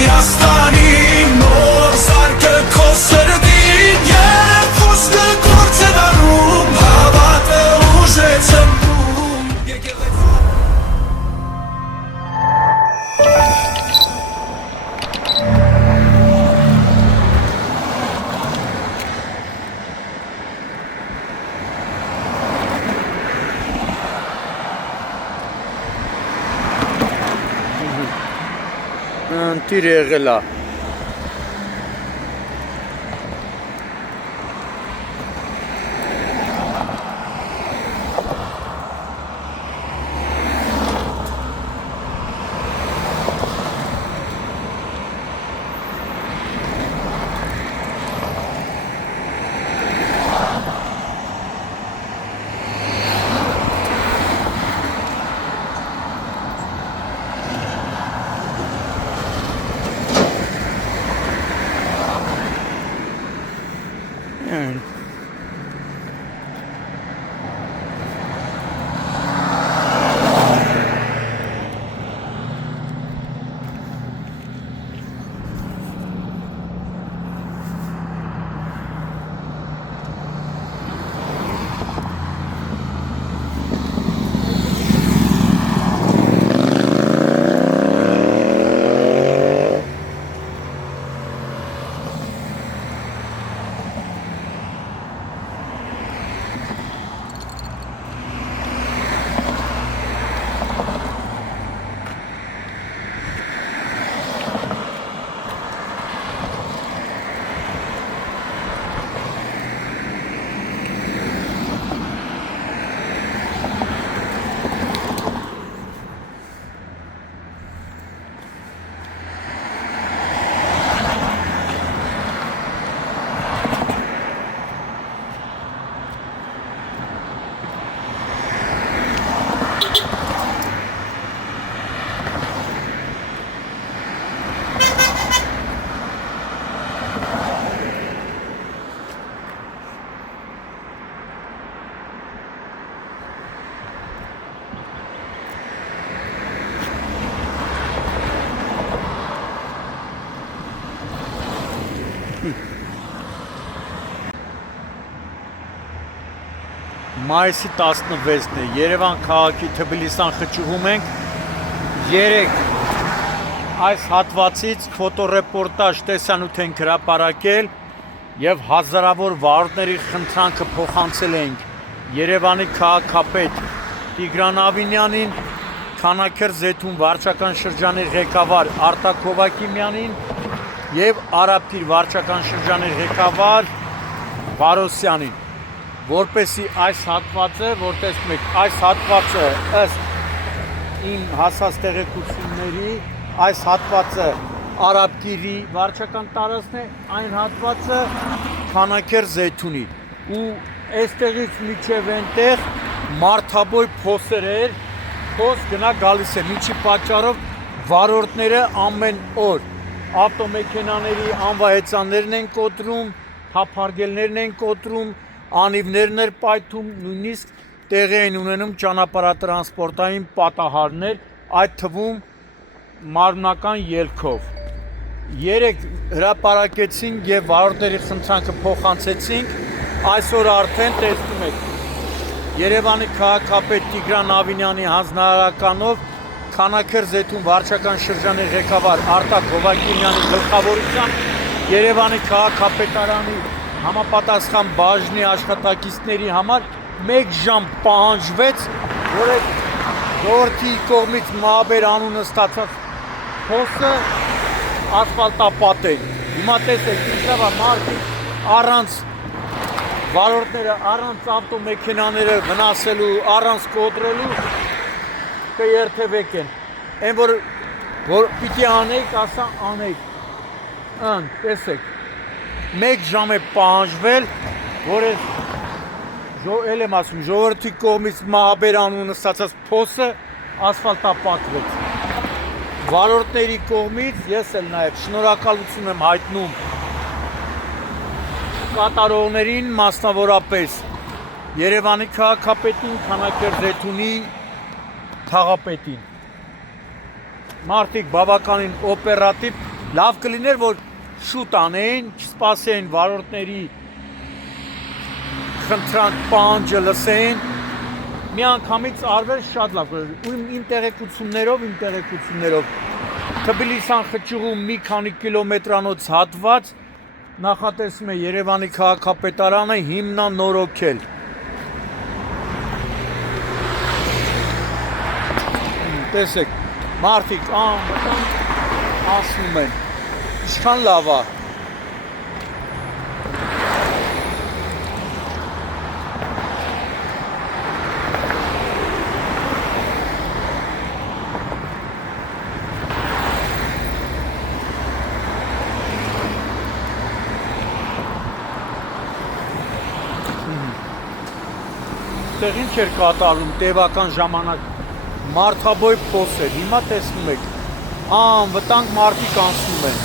Հայաստանին նոր զարկը քո սրտին Եվ խոսքը գործ է դառնում Հավատը ուժ է ցնկում Ընտիր եղել է Մայիսի 16-ն է, Երևան քաղաքի Թբիլիսյան խճուղում ենք, 3 այս հատվածից ֆոտոռեպորտաժ տեսանյութ ենք հրապարակել և հազարավոր վարորդների խնդրանքը փոխանցել ենք Երևանի քաղաքապետ Տիգրան Ավինյանին, Քանաքեռ Զեյթուն վարչական շրջանի ղեկավար Արտակ Հովակիմյանին և Արաբկիր վարչական շրջանի ղեկավար Վարոսյանին, որպեսզի այս հատվածը, որ տեսնում եք, այս հատվածը ըստ իմ հասած տեղեկությունների, այս հատվածը Արաբկիրի վարչական տարածքն է, այն հատվածը Քանաքեռ Զեյթունի ու այստեղից մինչև այնտեղ մարդաբոյ փոսեր էր, փոս գնա գալիս է, ինչի պատճառով վարորդները ամեն օր ավտոմեքենաների անվահեծաններն են կոտրում, թափարգելներն են կոտրում, անիվներն էր պայթում, նույնիսկ տեղի են ունենում ճանապարհատրանսպորտային պատահարներ, այդ թվում մարմնական ելքով։ 3 հրապարակեցինք և վարորդների խնդրանքը փոխանցեցինք, այսօր արդեն տեսնում եք Երևանի քաղաքապետ Տիգրան Ավինյանի հանձնարարականով Քանաքեռ Զեյթուն վարչական շրջանի ղեկավար Արտակ Հովակիմյանի գլխավորությամբ Երևանի քաղաքապետարանի համապատասխան բաժնի աշխատակիցների համար 1 ժամ պահանջվեց, որ այդ ժողովրդի կողմից Մահաբեր անունը ստացած փոսը ասֆալտապատեն։ Հիմա տեսեք, ինչով է մարդիկ առանց վարորդները, առանց ավտոմեքենաները վնասելու, առանց կոտրելու կերթևեք են։ Այն որ պիտի անեիք, ասա անեիք։ Տեսեք, 1 ժամ է պահանջվել, որ էլ եմ ասում, ժողովրդի կողմից Մահաբեր անունը ստացած փոսը ասֆալտապատվեց։ Վարորդների կողմից ես էլ նաև շնորհակալություն եմ հայտնում կատարողներին, մասնավորապես Երևանի քաղաքապետին, Քանաքեռ Զեյթունի թաղապետին։ Մարդիկ բավականին օպերատիվ Լավ կլիներ, որ շուտ անեն, չսպասեն վարորդների խնդրանք պանջը լսեն, մի անգամից արվեր շատ լավ կլիներ, ու իմ տեղեկություններով Թբիլիսյան խճուղում մի քանի կիլոմետրանոց հատված նախատեսում է Երևանի քաղաքապետարանը հիմնանորոգել։ Տեսեք, մարդիկ ասում են, ինչքան լավ է։ Տեղ ինչ էր կատարում տևական ժամանակ մարդաբոյ փոս էր, հիմա տեսնում եք, անվտանգ մարդիկ անցնում են։